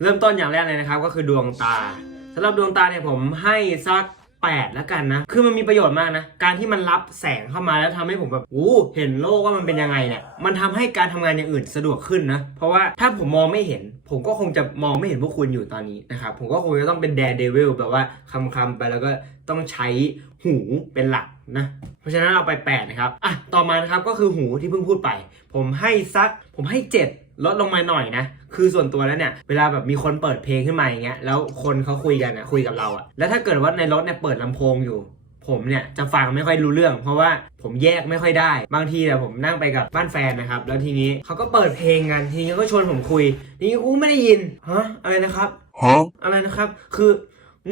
เริ่มต้นอย่างแรกเลยนะครับ ก็คือดวงตาสำหรับดวงตาเนี่ยผมให้สัก8แล้วกันนะ คือมันมีประโยชน์มากนะ การที่มันรับแสงเข้ามาแล้วทำให้ผมแบบอู้เห็นโลกว่ามันเป็นยังไงเนี่ย มันทำให้การทำงานอย่างอื่นสะดวกขึ้นนะ เพราะว่าถ้าผมมองไม่เห็น ผมก็คงจะมองไม่เห็นพวกคุณอยู่ตอนนี้นะครับ ผมก็คงจะต้องเป็นแดร์เดวิลแบบว่าคำๆไปแล้วก็ต้องใช้หูเป็นหลักนะ เพราะฉะนั้นเอาไป 8 นะครับ อะ ต่อมานะครับก็คือหูที่เพิ่งพูดไป ผมให้สัก ผมให้ 7 ลดลงมาหน่อยนะ คือส่วนตัวแล้วเนี่ย เวลาแบบมีคนเปิดเพลงขึ้นมาอย่างเงี้ย แล้วคนเขาคุยกันนะคุยกับเราอะแล้วถ้าเกิดว่าในรถเนี่ยเปิดลำโพงอยู่ ผมเนี่ยจะฟังไม่ค่อยรู้เรื่อง เพราะว่าผมแยกไม่ค่อยได้ บางทีเนี่ยผมนั่งไปกับบ้านแฟนนะครับ แล้วทีนี้เขาก็เปิดเพลงกัน ทีนี้ก็ชวนผมคุยทีนี้กูไม่ได้ยิน ฮะ อะไรนะครับ Huh? อะไรนะครับ คือ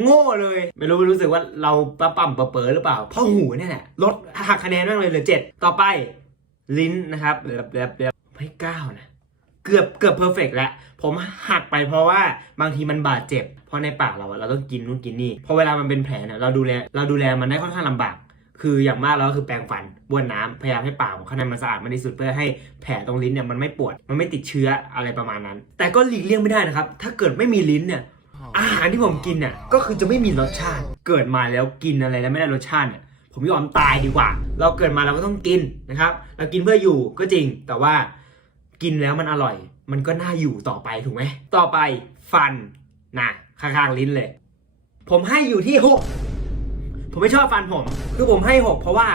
โง่เลย ไม่รู้รู้สึกว่าเราปะปั่มปะเป๋อหรือเปล่าเพราะหูเนี่ยแหละลดหักคะแนนบ้างเลยเหลือเจ็ดต่อไปลิ้นนะครับเหลือเหลือเหลือให้เก้านะ เกือบเกือบเพอร์เฟกแล้ว ผมหักไปเพราะว่าบางทีมันบาดเจ็บ เพราะในปากเราอะเราต้องกินนู่นกินนี่พอเวลามันเป็นแผลเนี่ยเราดูแลเราดูแลมันได้ค่อนข้างลำบาก คืออย่างมากเราก็คือแปรงฟันบ้วนน้ำพยายามให้ปากข้างในมันสะอาดมากที่สุดเพื่อให้แผลตรงลิ้นเนี่ยมันไม่ปวดมันไม่ติดเชื้ออะไรประมาณนั้น แต่ก็หลีกเลี่ยงไม่ได้นะครับถ้าเกิดไม่มีลิ้นเนี่ยอาหารที่ผมกินเนี่ยก็คือจะไม่มีรสชาติ เกิดมาแล้วกินอะไรแล้วไม่ได้รสชาติเนี่ยผมยอมตายดีกว่า เราเกิดมาเราก็ต้องกินนะครับ เรากินเพื่ออยู่ก็จริงแต่ว่า กินแล้วมันอร่อย มันก็น่าอยู่ต่อไปถูกไหม ต่อไปฟันนะข้างๆลิ้นเลย ผมให้อยู่ที่หกผมไม่ชอบฟันผม คือผมให้หกเพราะว่า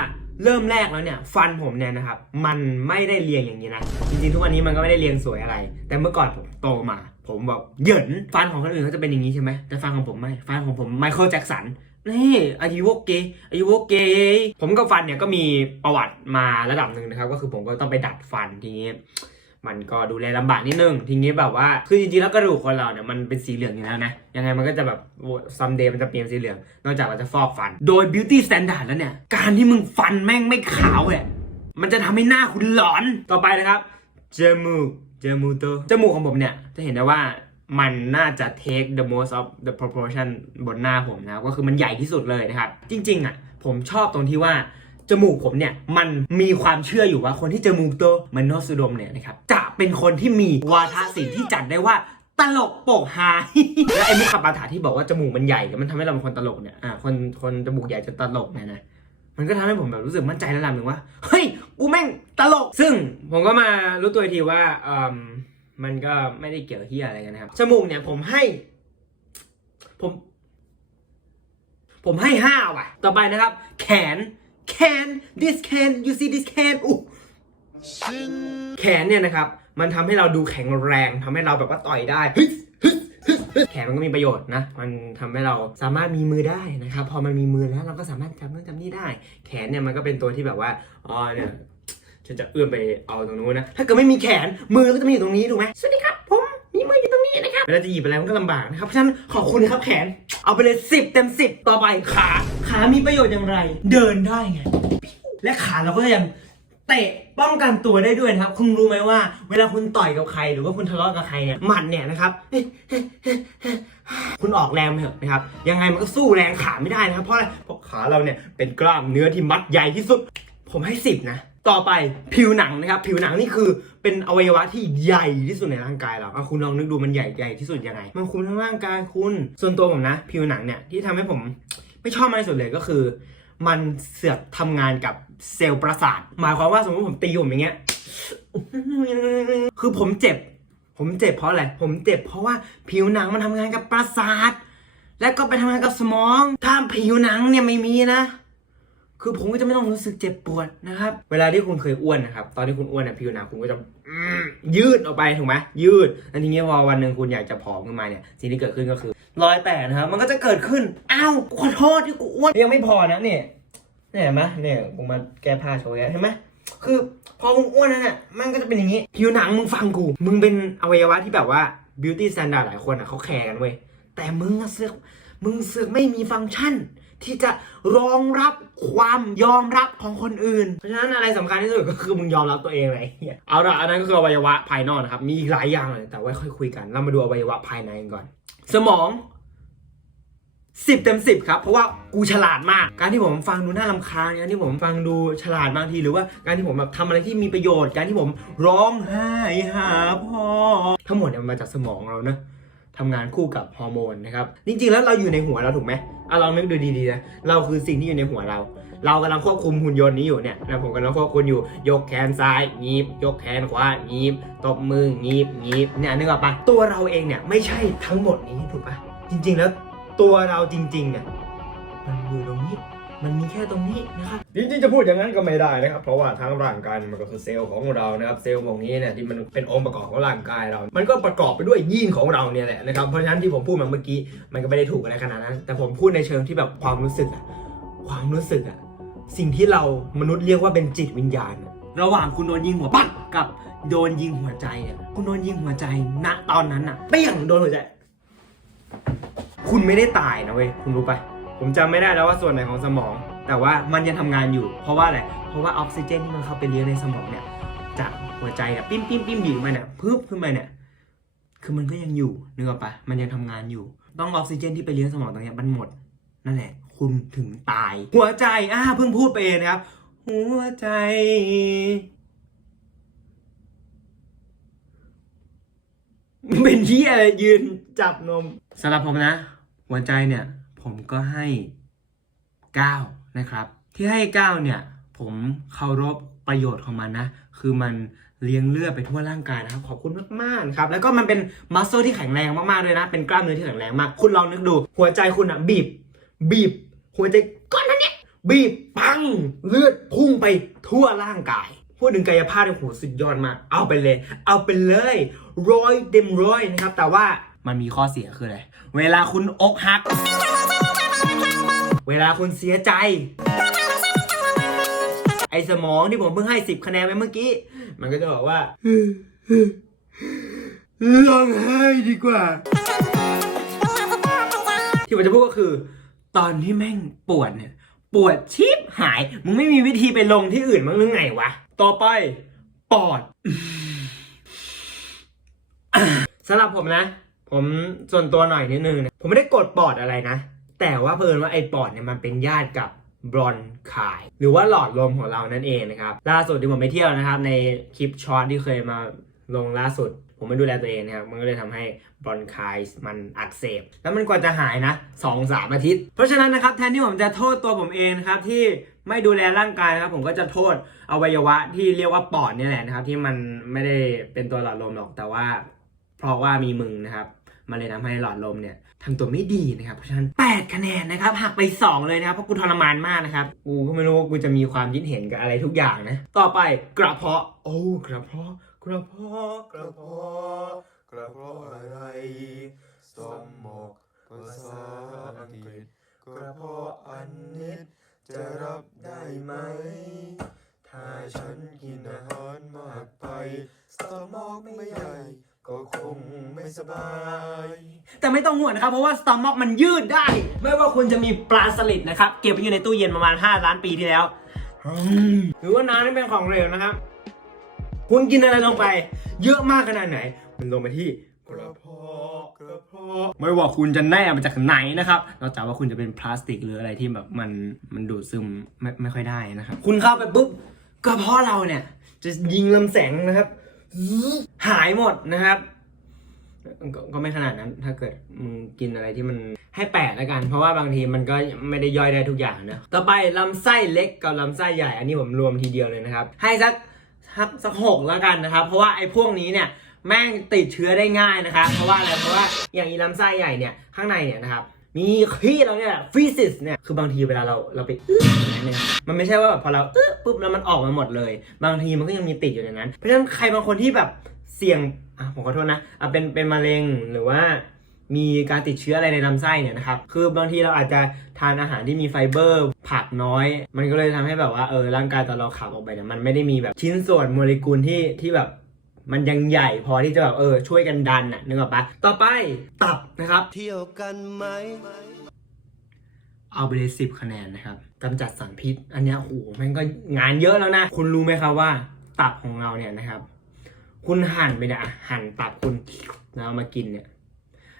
เริ่มแรกแล้วเนี่ย ฟันผมเนี่ยนะครับ มันไม่ได้เรียงอย่างนี้นะจริงๆทุกวันนี้มันก็ไม่ได้เรียงสวยอะไร แต่เมื่อก่อนผมโตมา ผมแบบเหยินฟันของคนอื่นเขาจะเป็นอย่างนี้ใช่ไหมแต่ฟันของผมไม่ฟันของผมไมเคิลแจ็คสันนี่อายุโวเกอายุโวเกผมกับฟันเนี่ยก็มีประวัติมาระดับหนึ่งนะครับ ก็คือผมก็ต้องไปดัดฟันทีนี้ มันก็ดูแลลำบากนิดนึง ทีนี้แบบว่า คือจริงๆแล้วกระดูกคนเราเนี่ยมันเป็นสีเหลืองอยู่แล้วนะ ยังไงมันก็จะแบบซัมเดย์มันจะเปลี่ยนสีเหลือง นอกจากเราจะฟอกฟัน โดย beauty standard แล้วเนี่ย การที่มึงฟันแม่งไม่ขาวเนี่ยมันจะทำให้หน้าคุณหลอน ต่อไปนะครับ จมูก จมูกตัวจมูกของผมเนี่ย จะเห็นได้ว่ามันน่าจะ take the most of the proportion บนหน้าผมนะ ก็คือมันใหญ่ที่สุดเลยนะครับ จริง ๆ อะ ผมชอบตรงที่ว่า จมูกผมเนี่ยมันมีความเชื่ออยู่ว่าคนที่จมูกโตมันโนสุดมเนี่ยนะครับจะเป็นคนที่มีวาทศิลป์ที่จัดได้ว่าตลกโปกฮาและไอ้มุขคำปาฐาที่บอกว่าจมูกมันใหญ่เนี่มันทำให้เราเป็นคนตลกเนี่ยอ่าคนคนจมูกใหญ่จะตลกเนี่ยนะมันก็ทำให้ผมแบบรู้สึกมั่นใจระดับหนึ่งว่าเฮ้ยกูแม่งตลก ซึ่งผมก็มารู้ตัวทีว่าเอ่มมันก็ไม่ได้เกี่ยวที่อะไรกันนะครับจมูกเนี่ยผมให้ ผม ผมให้ห้าว่ะ ต่อไปนะครับ แขน แขน this can you see this can อู้แขนเนี่ยนะครับ มันทำให้เราดูแข็งแรงทำให้เราแบบว่าต่อยได้แขนมันก็มีประโยชน์นะ มันทำให้เราสามารถมีมือได้นะครับ พอมันมีมือแล้วเราก็สามารถจับนู่นจับนี่ได้ แขนเนี่ยมันก็เป็นตัวที่แบบว่า อ๋อเนี่ยฉันจะเอื้อมไปเอาตรงนู้นนะ ถ้าเกิดไม่มีแขน มือก็จะมีอยู่ตรงนี้ถูกไหมสวัสดีครับ ผม มีมืออยู่ตรงนี้นะครับ เวลาจะหยิบอะไรมันก็ลำบากนะครับ เพราะฉะนั้นขอบคุณนะครับแขน เอาไปเลยสิบเต็มสิบต่อไปขา ขามีประโยชน์อย่างไร เดินได้ไง และขาเราก็ยังเตะป้องกันตัวได้ด้วยนะครับ คุณรู้ไหมว่า เวลาคุณต่อยกับใคร หรือว่าคุณทะเลาะกับใครเนี่ยหมัดเนี่ยนะครับ คุณออกแรงไปเถอะนะครับ ยังไงมันก็สู้แรงขาไม่ได้นะครับ เพราะอะไรเพราะขาเราเนี่ยเป็นกล้ามเนื้อที่มัดใหญ่ที่สุด ผมให้สิบนะต่อไปผิวหนังนะครับ ผิวหนังนี่คือเป็นอวัยวะที่ใหญ่ที่สุดในร่างกายเราอะคุณลองนึกดูมันใหญ่ใหญ่ที่สุดยังไง มันคุมทั้งร่างกายคุณ ส่วนตัวผมนะ ผิวหนังเนี่ยที่ทำให้ผม ไม่ชอบมากที่สุดเลยก็คือ มันเสือกทำงานกับเซลล์ประสาท หมายความว่าสมมติผมตีผมอย่างเงี้ย คือผมเจ็บ ผมเจ็บเพราะอะไร ผมเจ็บเพราะว่าผิวหนังมันทำงานกับประสาท และก็ไปทำงานกับสมอง ถ้าผิวหนังเนี่ยไม่มีนะ คือผมก็จะไม่ต้องรู้สึกเจ็บปวดนะครับ เวลาที่คุณเคยอ้วนนะครับ ตอนที่คุณอ้วนเนี่ยผิวหนังคุณก็จะยืดออกไปถูกไหมยืด แล้วทีนี้พอวันหนึ่งคุณอยากจะผอมขึ้นมาเนี่ย สิ่งที่เกิดขึ้นก็คือ รอยแตกนะครับ มันก็จะเกิดขึ้น อ้าวขอโทษที่กูอ้วนยังไม่พอนะเนี่ยเนี่ยเห็นไหมเนี่ยกูมาแก้ผ้าโชว์แล้วเห็นไหมคือพอมึงอ้วนนั่นน่ะมันก็จะเป็นอย่างนี้ ผิวหนังมึงฟังกู มึงเป็นอวัยวะที่แบบว่า beauty standard หลายคนอะเขาแคร์กันเว้ย แต่มึงเสือกมึงเสือกไม่มีฟังก์ชัน ที่จะรองรับความยอมรับของคนอื่น เพราะฉะนั้นอะไรสำคัญที่สุดก็คือมึงยอมรับตัวเองเลยเอาละอันนั้นก็คืออวัยวะภายนอกนะครับ มีหลายอย่างเลยแต่ไว้ค่อยคุยกัน เรามาดูอวัยวะภายในกันก่อน สมองสิบเต็มสิบครับ เพราะว่ากูฉลาดมาก การที่ผมฟังดูน่ารำคาญการที่ผมฟังดูฉลาดบางที หรือว่าการที่ผมแบบทำอะไรที่มีประโยชน์ การที่ผมร้องไห้หาพ่อ ทั้งหมดเนี่ยมันมาจากสมองเรานะททำงานคู่กับฮอร์โมนนะครับ จริงๆ แล้วเราอยู่ในหัวเราถูกไหมอะลองนึกดูดีๆนะ เราคือสิ่งที่อยู่ในหัวเรา เรากำลังควบคุมหุ่นยนต์นี้อยู่เนี่ยนะผมกำลังควบคุมอยู่ ยกแขนซ้ายงีบ ยกแขนขวางีบ ตบมืองีบงีบเนี่ยนึกออกปะตัวเราเองเนี่ยไม่ใช่ทั้งหมดนี้ถูกปะจริง ๆ แล้วตัวเราจริงๆเนี่ยมันอยู่ตรงนี้มันมีแค่ตรงนี้นะครับจริงๆจะพูดอย่างนั้นก็ไม่ได้นะครับ เพราะว่าทั้งร่างกายมันก็คือเซลล์ของเรานะครับ เซลล์พวกนี้เนี่ยที่มันเป็นองค์ประกอบของร่างกายเรา มันก็ประกอบไปด้วยยีนของเราเนี่ยแหละนะครับ เพราะฉะนั้นที่ผมพูดมาเมื่อกี้ มันก็ไม่ได้ถูกอะไรขนาดนั้น แต่ผมพูดในเชิงที่แบบความรู้สึกอะความรู้สึกอะ สิ่งที่เรามนุษย์เรียกว่าเป็นจิตวิญญาณ ระหว่างคุณโดนยิงหัวปักกับโดนยิงหัวใจเนี่ยคุณโดนยิงหัวใจณตอนนั้นอะเปี้ยงโดนหัวใจ คุณไม่ได้ตายนะเว้ยคุณรู้ปะผมจำไม่ได้แล้วว่าส่วนไหนของสมอง แต่ว่ามันยังทำงานอยู่ เพราะว่าอะไรเพราะว่าออกซิเจนที่มันเข้าไปเลี้ยงในสมองเนี่ย จากหัวใจเนี่ยปิ้มปิ้มปิ้มบีบมาเนี่ยพึบขึ้นมาเนี่ย คือมันก็ยังอยู่นึกออกปะมันยังทำงานอยู่ ต้องออกซิเจนที่ไปเลี้ยงสมองตรงเนี้ยมันหมด นั่นแหละ คุณถึงตาย หัวใจอ่าเพิ่งพูดไปเองนะครับ หัวใจ เป็นที่อะไรยืนจับนมสำหรับผมนะ หัวใจเนี่ย ผมก็ให้9นะครับ ที่ให้9เนี่ย ผมเคารพประโยชน์ของมันนะ คือมันเลี้ยงเลือดไปทั่วร่างกายนะครับ ขอบคุณมากๆนะครับ แล้วก็มันเป็นมัสเซลที่แข็งแรงมากๆเลยนะ เป็นกล้ามเนื้อที่แข็งแรงมาก คุณลองนึกดู หัวใจคุณอะบีบ บีบ หัวใจก้อนนั้นเนี่ยบีบปังเลือดพุ่งไปทั่วร่างกายพูดถึงกายภาพเนี่ยโหสุดยอดมาก เอาไปเลย เอาไปเลยร้อยเต็มร้อยนะครับ แต่ว่ามันมีข้อเสียคืออะไร เวลาคุณอกหัก เวลาคุณเสียใจ ไอ้สมองที่ผมเพิ่งให้สิบคะแนนไปเมื่อกี้ มันก็จะบอกว่าร้องไห้ดีกว่า ที่ผมจะพูดก็คือ ตอนที่แม่งปวดเนี่ย ปวดชิบหาย มึงไม่มีวิธีไปลงที่อื่นมั้งหรือไงวะ ต่อไป ปอดสำหรับผมนะ ผมส่วนตัวหน่อยนิดนึงนะ ผมไม่ได้กดปอดอะไรนะ แต่ว่าเพิ่นว่าไอ้ปอดเนี่ยมันเป็นญาติกับบรอนคาย หรือว่าหลอดลมของเรานั่นเองนะครับ ล่าสุดที่ผมไปเที่ยวนะครับ ในคลิปช็อตที่เคยมาลงล่าสุด ผมไม่ดูแลตัวเองนะครับ มันก็เลยทำให้บรอนคายมันอักเสบ แล้วมันกว่าจะหายนะสองสามอาทิตย์ เพราะฉะนั้นนะครับแทนที่ผมจะโทษตัวผมเองนะครับที่ไม่ดูแลร่างกายนะครับ ผมก็จะโทษอวัยวะที่เรียกว่าปอดนี่แหละนะครับ ที่มันไม่ได้เป็นตัวหลอดลมหรอกแต่ว่า เพราะว่ามีมึงนะครับมันเลยทำให้หลอดลมเนี่ยทำตัวไม่ดีนะครับ เพราะฉะนั้น 8 คะแนนนะครับหักไป 2 เลยนะครับ เพราะกูทรมานมากนะครับ กูก็ไม่รู้ว่ากูจะมีความคิดเห็นกับอะไรทุกอย่างนะ ต่อไปกระเพาะ โอ้ กระเพาะ กระเพาะ กระเพาะ วงนะครับ เพราะว่าสตอมอกมันยืดได้ ไม่ว่าคุณจะมีปลาสลิดนะครับ เก็บไว้อยู่ในตู้เย็นประมาณ 5 ล้านปีที่แล้วหรือว่าน้ำนี่เป็นของเหลวนะครับ คุณกินอะไรลงไป เยอะมากขนาดไหน มันลงไปที่กระเพาะกระเพาะไม่ว่าคุณจะแน่มาจากไหนนะครับนอกจากว่าคุณจะเป็นพลาสติกหรืออะไรที่แบบมันมันดูดซึมไม่ไม่ค่อยได้นะครับ คุณเข้าไปปุ๊บกระเพาะเราเนี่ย จะยิงลำแสงนะครับ หายหมดนะครับ กก็ไม่ขนาดนั้น ถ้าเกิดมึงกินอะไรที่มันให้แปดแล้วกัน เพราะว่าบางทีมันก็ไม่ได้ย่อยได้ทุกอย่างนะ ต่อไปลำไส้เล็กกับลำไส้ใหญ่ อันนี้ผมรวมทีเดียวเลยนะครับ ให้สักสักสักหกแล้วกันนะครับ เพราะว่าไอ้พวกนี้เนี่ยแม่งติดเชื้อได้ง่ายนะครับ เพราะว่าอะไรเพราะว่าอย่างอีลำไส้ใหญ่เนี่ยข้างในเนี่ยนะครับมีขี้เราเนี่ยฟิสิสเนี่ย คือบางทีเวลาเราเราไปอื้อเนี่ยมันไม่ใช่ว่าแบบพอเราอื้อปุ๊บแล้วมันออกมาหมดเลย บางทีมันก็ยังมีติดอยู่ในนั้น เพราะฉะนั้นใครบางคนที่แบบ เสี่ยงอะผมขอโทษนะอะเป็นเป็นมะเร็งหรือว่ามีการติดเชื้ออะไรในลำไส้เนี่ยนะครับ คือบางทีเราอาจจะทานอาหารที่มีไฟเบอร์ ผักน้อย มันก็เลยทำให้แบบว่าเออร่างกายตอนเราขับออกไปเนี่ยมันไม่ได้มีแบบชิ้นส่วนโมเลกุลที่ที่แบบมันยังใหญ่พอที่จะแบบเออช่วยกันดันอะนึกออกปะต่อไปตับนะครับ เที่ยวกันไหมเอาไปเลยสิบคะแนนนะครับกำจัดสารพิษ อันนี้โอ้โหม่งก็งานเยอะแล้วนะ คุณรู้ไหมครับว่า ตับของเราเนี่ยนะครับ คุณหั่นไปเนี่ยหั่นตับคุณแล้วมากินเนี่ย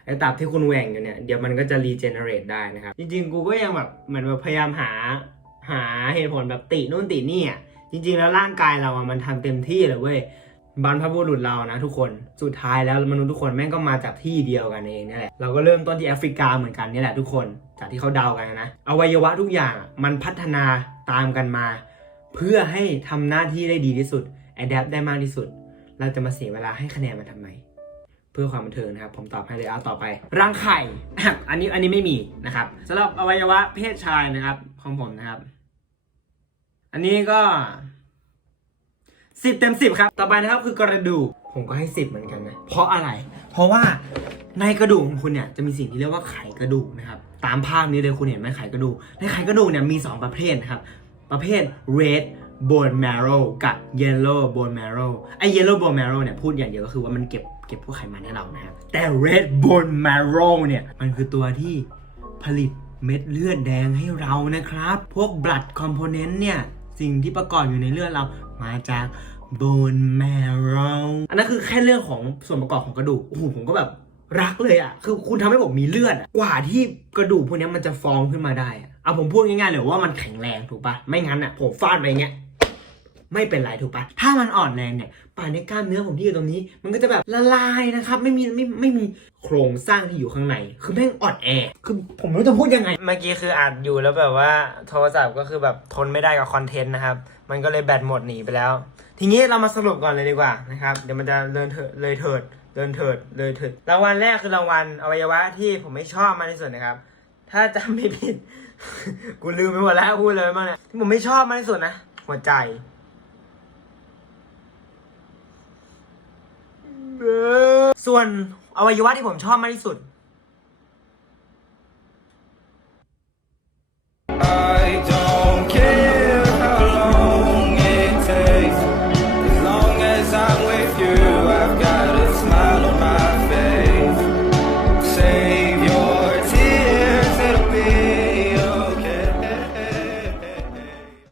ไอ้ตับที่คุณแหว่งอยู่เนี่ยเดี๋ยวมันก็จะรีเจเนเรตได้นะครับ จริงๆ กูก็ยังแบบเหมือนแบบพยายามหาหาเหตุผลแบบตินู่นตินี่อะจริง ๆ แล้วร่างกายเราอะมันทำเต็มที่เลยเว้ยบรรพบุรุษเรานะทุกคนสุดท้ายแล้วมนุษย์ทุกคนแม่งก็มาจากที่เดียวกันเองนี่แหละเราก็เริ่มต้นที่แอฟริกาเหมือนกันนี่แหละทุกคนจากที่เขาเดากันนะอวัยวะทุกอย่างมันพัฒนาตามกันมา เพื่อให้ทำหน้าที่ได้ดีที่สุด adapt ได้มากที่สุด เราจะมาเสียเวลาให้คะแนนมันทำไม เพื่อความบันเทิงนะครับ ผมตอบให้เลยเอาต่อไป รังไข่ อันนี้อันนี้ไม่มีนะครับสำหรับอวัยวะเพศชายนะครับ ของผมนะครับ อันนี้ก็สิบเต็มสิบครับ ต่อไปนะครับคือกระดูก ผมก็ให้สิบเหมือนกันนะ เพราะอะไร เพราะว่าในกระดูกของคุณเนี่ยจะมีสิ่งที่เรียกว่าไขกระดูกนะครับ ตามภาพนี้เลยคุณเห็นไหมไขกระดูก ในไขกระดูกเนี่ยมี 2 ประเภทนะครับ ประเภท red bone marrow กับ yellow bone marrow ไอ้ yellow bone marrow เนี่ยพูดอย่างเดียวก็คือว่ามันเก็บเก็บพวกไขมันให้เรานะครับแต่ red bone marrow เนี่ยมันคือตัวที่ผลิตเม็ดเลือดแดงให้เรานะครับ พวก blood component เนี่ยสิ่งที่ประกอบอยู่ในเลือดเรามาจาก bone marrow อันนั้นคือแค่เรื่องของส่วนประกอบของกระดูกโอ้โหผมก็แบบรักเลยอะ่ะ คือคุณทำให้ผมมีเลือด กว่าที่กระดูกพวกนี้มันจะฟองขึ้นมาได้อะเอาผมพูดง่ายๆเลยว่ามันแข็งแรงถูกปะไม่งั้นอะ่ะผมฟาดไปอย่างเงี้ย ไม่เป็นไรถูกปะถ้ามันอ่อนแรงเนี่ยป่านในกล้ามเนื้อผมที่อยู่ตรงนี้ มันก็จะแบบละลายนะครับ ไม่มีไม่ไม่มีโครงสร้างที่อยู่ข้างใน คือแม่งอ่อนแอ คือผมไม่รู้จะพูดยังไง เมื่อกี้คืออัดอยู่แล้วแบบว่าโทรศัพท์ก็คือแบบทนไม่ได้กับคอนเทนต์นะครับ มันก็เลยแบตหมดหนีไปแล้ว ทีนี้เรามาสรุปก่อนเลยดีกว่านะครับ เดี๋ยวมันจะเดินเถิดเลยเถิดเดินเถิดเลยเถิด รางวัลแรกคือรางวัลอวัยวะที่ผมไม่ชอบมากที่สุดนะครับ ถ้าจำไม่ผิด กูลืมไปหมดแล้วพูดเลยมากเนี่ยที่ผมไม่ชอบมากที่สุดนะ หัวใจ ส่วนอวัยวะที่ผมชอบมากที่สุด